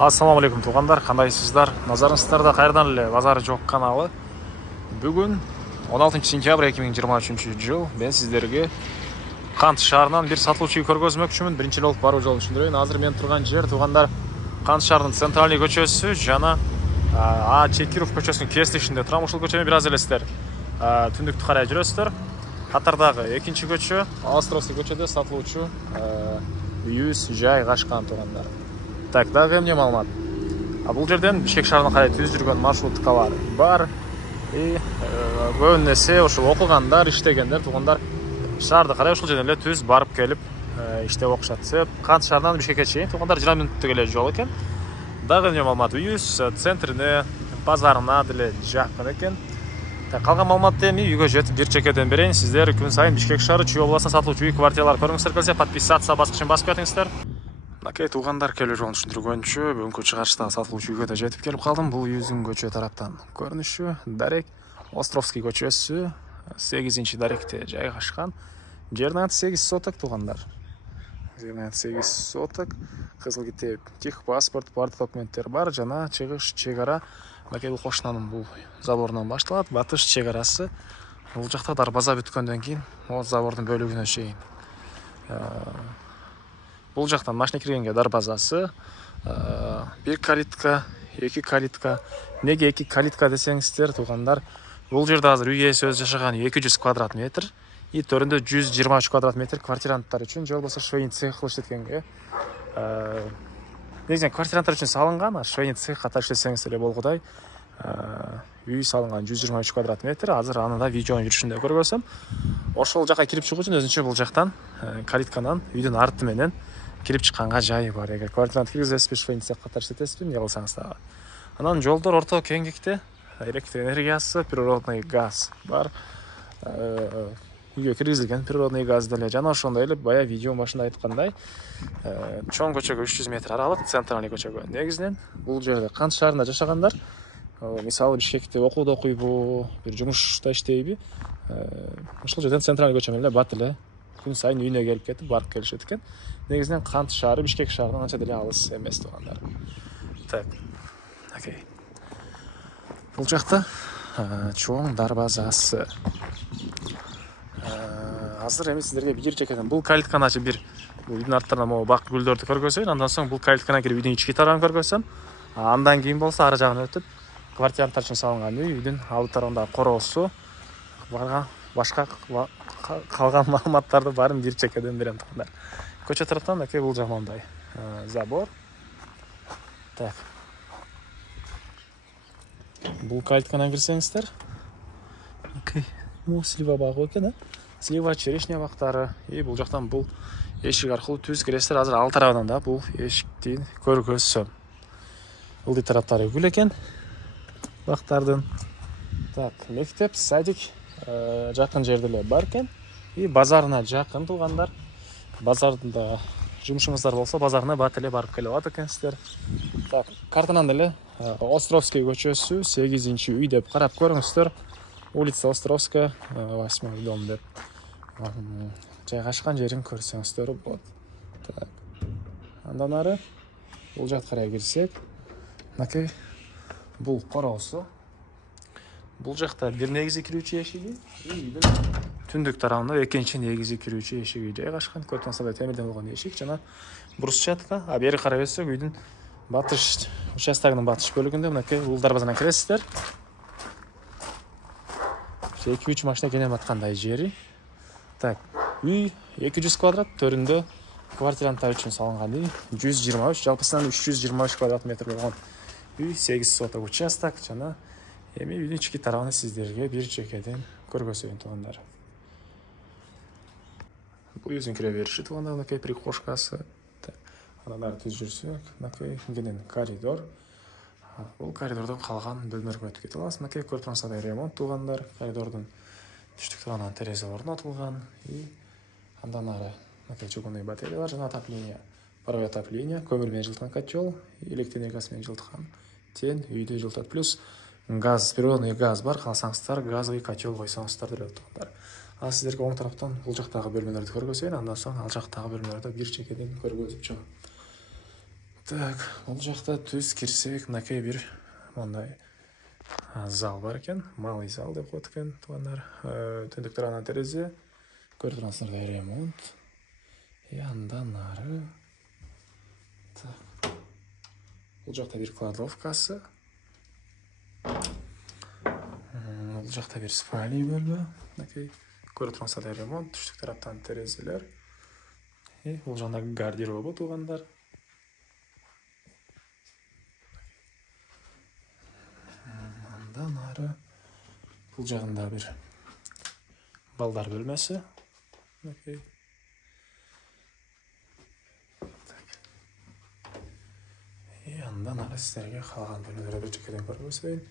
Ассаламу алейкум туғандар, қандайсыздар? Назарыңыздарда қайырдан эле базары жоқ каналы. Бүгін 16 сентябрь 2023 жыл мен сіздерге Қант шаарынан бир сатылуучу көргөзмөкчүмүн. Биринчи жолу баруу жолун түшүндүрөйүн. Азыр мен турган жер туғандар Қант шаарынын центральный көчөсү жана А Чекиров көчөсүнүн кесилишинде турам. Ушул көчөнү бир аз элестер түндүктү карай жүрөсүздөр. Катардагы экинчи көчө Островский көчөдө сатылуучу үйүбүз жайгашкан туғандар. Так, дагы эмне маалымат? Бул жерден Бишкек шаарына карай түз жүргөн маршруткалар бар. Көбүн эсе ушул окугандар, иштегендер туғандар шаарды карай ушул жерден эле түз барып келип иштеп окушат. Кант шаарынан Бишкекке чейин туғандар 20 мүнөттүк эле жол экен. Дагы эмне маалымат? Үйүбүз центрине, базарына деле жакын экен. Калган маалыматты эми үйгө жетип бир чекеден берейин. Сиздер күн сайын Бишкек шаары Чүй областына сатылуучу үй квартиралар көргүңүздөр келсе, подписаться баскычын басып кетиңиздер. Накей туғандар келүү жолун түшүндүргөнчү бүгүнкү чыгарыштагы сатылуучу үйгө да жетип келип калдым. Бул үйүбүздүн көчө тараптан көрүнүшү дарек Островский көчөсү 8-чи даректе жайгашкан. Жердин аты 8 соток туғандар. Жердин аты 8 соток. Кызыл китеп, техпаспорт, бардык документтер бар жана чыгыш чек ара. Накей бул кошунанын бул заборунан башталат. Батыш чек арасы. Бул жакта дарбаза бүткөндөн кийин о забордун бөлүгүнө чейин. Бул жактан машина киргенге дарбазасы, бир калитка, эки калитка. Неге эки калитка десеңиздер, туғандар, бул жерде азыр үй ээси өзү жашаган 200 квадрат метр, и төрүндө 123 квадрат метр квартиранттар үчүн, же болбосо швейный цех иштеткенге. Негизинен квартиранттар үчүн салынган, а швейный цех катары иштесеңиздер эле болгудай үй салынган 123 квадрат метр. Азыр аны да видеонун жүрүшүндө көргөзөм. Ошол жака кирип чыгуу үчүн өзүнчө бул жактан калитканан үйдүн арты менен кирип чыкканга жайы бар. Эгер квартирант киргизесизби, швейный цех катары иштетесизби, эмне кылсаңыз дагы. Анан жолдор орто кеңдикте, электр энергиясы, природный газ бар. Үйгө киргизилген природный газ деле жана ошондой эле бая видео башында айткандай, чоң көчөгө 300 метр аралык, центральный көчөгө. Негизинен бул жерде Кант шаарында жашагандар, мисалы Бишкекте окууда окуйбу, бир жумушта иштейби, ушул жерден центральный көчө менен эле бат эле күн сайын үйүнө келип кетип барып келишет экен. Негизинен Кант шаары Бишкек шаарынан анча деле алыс эмес туғандар. Так. Окей. Бул жакта чоң дарбазасы. Азыр эми сиздерге бир чекеден бул калитканы ачып бир үйдүн арттарынан могу бак гүлдөрдү көргөзөйүн. Андан соң бул калитканы кирип үйдүн ички тарабын көргөзсөм, андан кийин болсо ары жагына өтүп квартиранттар үчүн салынган үйдүн алды тарабындагы короосу барга башка калган маалыматтарды баарын бир чекеден берем туғандар. Көчө тараптан аке бул жагы мындай забор. Так. Бул калитканан кирсеңиздер. Окей. Бул слива багы экен, слива черешня бактары. И бул жактан бул эшик аркылуу түз киресиздер. Азыр ал тарабынан да бул эшикти көргөзсөм. Ылдый тараптары гүл экен. Бактардын. Так, мектеп, садик жакын жерде эле бар экен. И базарына жакын туғандар. Базарда жумушуңуздар болсо, базарына бат эле барып келип алат экенсиздер. Так, картанан эле Островский көчөсү 8-чи үй деп карап көрүңүздөр. Улица Островская, 8-й дом деп жайгашкан жерин көрсөңүздөр болот. Так. Андан ары бул жакка карай кирсек, накей бул короосу. Бул жакта бир негизи кирүүчү эшиги, үйдүн түндүк тарабында экинчи негизи кирүүчү эшиги жайгашкан. Көртөңсүздөр темирден болгон эшик жана брусчатка. А бери карай өтсөк, үйдүн батыш участогунун батыш бөлүгүндө мынакей бул дарбазадан киресиздер. 2-3 машина кене аткандай жери. Так, үй 200 квадрат, төрүндө квартиранттар үчүн салынган үй 123, жалпысынан 323 квадрат метр болгон үй, 8 соток участок жана эми үйдүн ички тарабын сиздерге бир чекеден көргөзөйүн туғандар. Бул үйүбүздүн кире бериши туғандар, мынакей прихожкасы. Андан ары түз жүрсөк, мынакей кенен коридор. Бул коридордон калган бөлмөлөргө өтүп кете аласыз. Мынакей көрүп турсаңыздар ремонт туғандар. Коридордун түштүк тарабынан терезе орнотулган. И андан ары мынакей чугунный батареялар жана отопление. Паровое отопление, көмүр менен жылыткан котел, электр энергиясы менен жылыткан тен үйдү жылытат. Плюс газ, природный газ бар. Калсаңыздар газовый котел койсоңуздар деле туғандар. Ал сиздерге оң тараптан бул жактагы бөлмөлөрдү көргөзөйүн, андан соң ал жактагы бөлмөлөрдү бир чекеден көргөзүп чыгам. Так, бұл жақта түз кірсек, мынакей бір ондай зал бар екен, малый зал деп қойды екен туғандар. Түндік тұрған терезе, көріп тұрсыңдар ремонт. Андан ары. Так. Бұл жақта бір кладовкасы. Бұл жақта бір спальный бөлме. Мынакей көріп тұрсыңдар ремонт, түштік тараптан терезелер. Бұл жағында гардеробы туғандар. Андан ары. Бұл жағында бір балдар бөлмесі. Андан ары сіздерге қалған бөлмелерді жекеден көріп өсейін.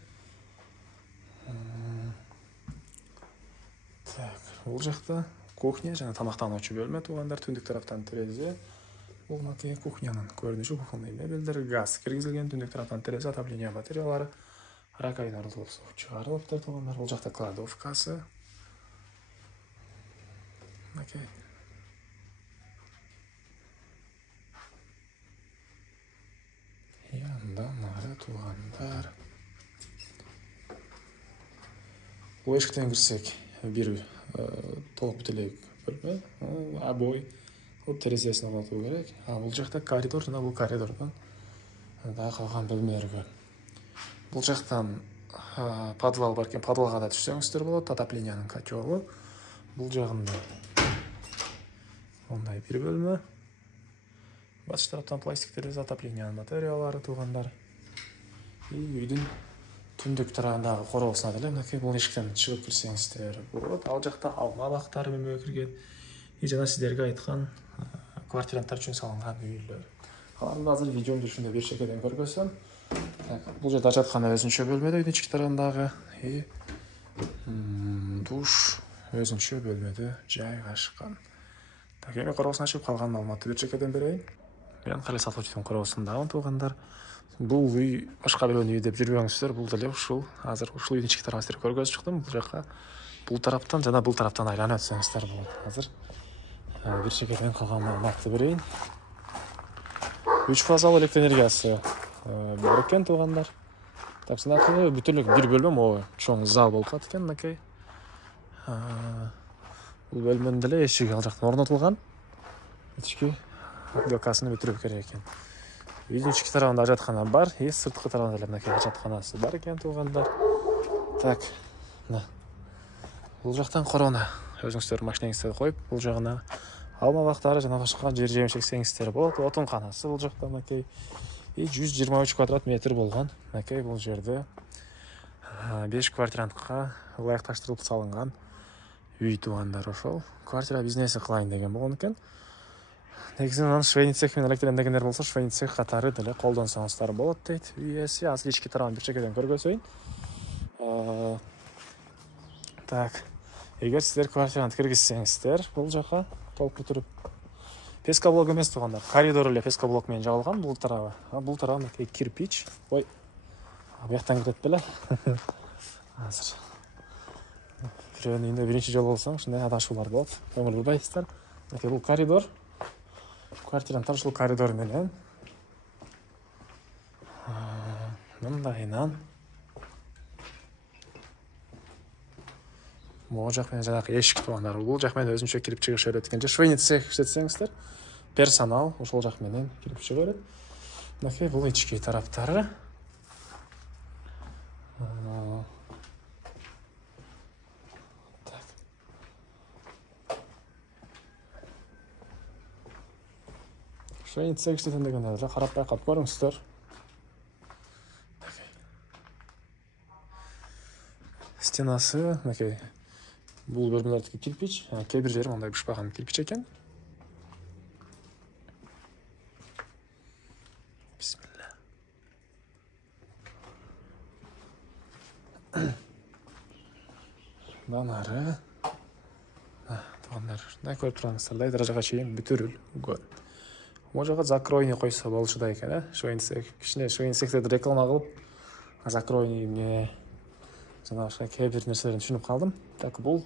Бұл жақта кухня, және тамақтанушы бөлме туғандар, түндік тараптан терезе. Бұл мынакей кухняның көрініші, кухонный мебельдер, газ кіргізілген, түндік тараптан терезе, отопление батареялары, раковина ұрылып суық шығарылыптыр туғандар. Бұл жақта кладовкасы. Мынакей. Андан ары туғандар. Бұл ешіктен кірсек, бір толық бітелек бөлме, обой, терезесін орнату керек. Бұл жақта коридор, және бұл коридордан да қалған бөлмелер көп. Бұл жақтан подвал бар екен, подвалға да түссеңіздер болады, отопленияның котелы. Бұл жағында ондай бір бөлме. Батыс тараптан пластик терезе, отопленияның батареялары туғандар. Үйдің түндік тұрағындағы қорғылысына дәлем, бұл ешіктен шығып кірсеңіздер болады. Ал жақта алма бақтары бөлмеге кірген. Жаңа сіздерге айтқан квартиранттар үшін салынған үйлер. Қаларымда азыр видеом жүршінде бір шекеден көргөсім. Бұл жерде жатқаны өзінше бөлмеді үйдің ішкі тарағындағы. Душ өзінше бөлмеді жайғашқан. Еме қорғылысын ашып қалған малматты бір шекеден берейін. Мен қали сатылычтың қорғылысындағын туғандар. Бұл үй башқа бір үй деп жүрбеңіздер, бұл дәле ұшыл. Азыр ұшыл үйдің ішкі тарағын сіздер көргөз шықтым. Бұл жаққа бұл тараптан жана бұл тараптан айлана өтсеңіздер болады. Азыр бір шекеден қалған малматты берейін. 3 фазалы электр энергиясы бар екен туғандар. Так, сынақылы бүтілік бір бөлмем, о чоң зал болып қат екен, мынакей. Бұл бөлменің дәле ешігі ал жақтан орнатылған. Ішкі отделкасыны бүтіріп керек екен. Үйдің ішкі тарағында жатқана бар, сыртқы тарағында мынакей жатқанасы бар екен туғандар. Так, бұл жақтан қорона. Өзіңіздер машинеңіздерді қойып, бұл жағына алма бақтары, жана башқа жер жемшек сеңіздер болады. Отын қанасы бұл жақта мынакей. 123 квадрат метр болған. Мынакей бұл жерде 5 квартирантқа лайықташтырылып салынған үй туғандар ошол. Квартира бизнесі қылайын деген болған екен. Негізінен швейный цех мен электрендегендер болса, швейный цех қатары дәле қолдансаңыздар болады дейді. Үй иесі, азыр ішкі тарағын бір шекеден көргөсөйін. Так, егер сіздер квартирант кіргізсеңіздер, бұл жаққа толып бүтіріп. Пескоблок емес туғандар. Коридор еле пескоблокмен жабылған бұл тарағы. Бұл тарағы кирпич. Ой, бұяқтан кірет біле. Азыр. Үйінде бірінші жол болсаң, шындай адашулар болады. Көңіл бұлбайсыздар. Бұл коридор. Квартиранттар ушул коридор менен мындайынан могу жак менен жанагы эшик тугандар. Бул жак менен өзүнчө кирип чыгыш берет экен. Швейный цех иштетсеңиздер, персонал ошол жак менен кирип чыга берет. Мынакей бул ички тараптары. Швейный цех иштетем дегендерди карап байкап көрүңүздөр. Стенасы, мынакей бул бөлмөлөрдүкү кирпич, кээ бир жери мындай бышпаган кирпич экен. Бисмилла. Банары. Тугандар, мындай көрүп турсаңыздар, даражага чейин бүтүрүлгөн. О жака закройный койсо болушудай экен, швейный цех. Кичине швейный цехтерди реклама кылып, закройный эмне жана башка кээ бир нерселерин түшүнүп калдым. Так, бул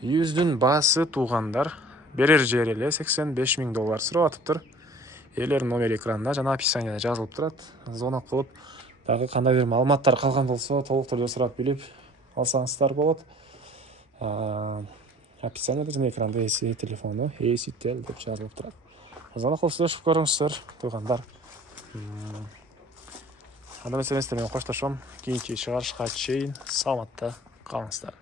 $100 баасы тугандар. Берер жери эле $85,000 сурап атыптыр. ээлердин номери экранда жана описанияда жазылып турат. Звонок кылып, дагы кандайдыр маалыматтар калган болсо толук түрдө сурап билип алсаңыздар болот. Описанияда жана экранда эси телефону ACTEL деп жазылып турат. Звонок кылып сүйлөшүп көрүңүздөр, туугандар. Анда эмес менен коштошом. Кийинки чыгарышка чейин саламатта калыңыздар.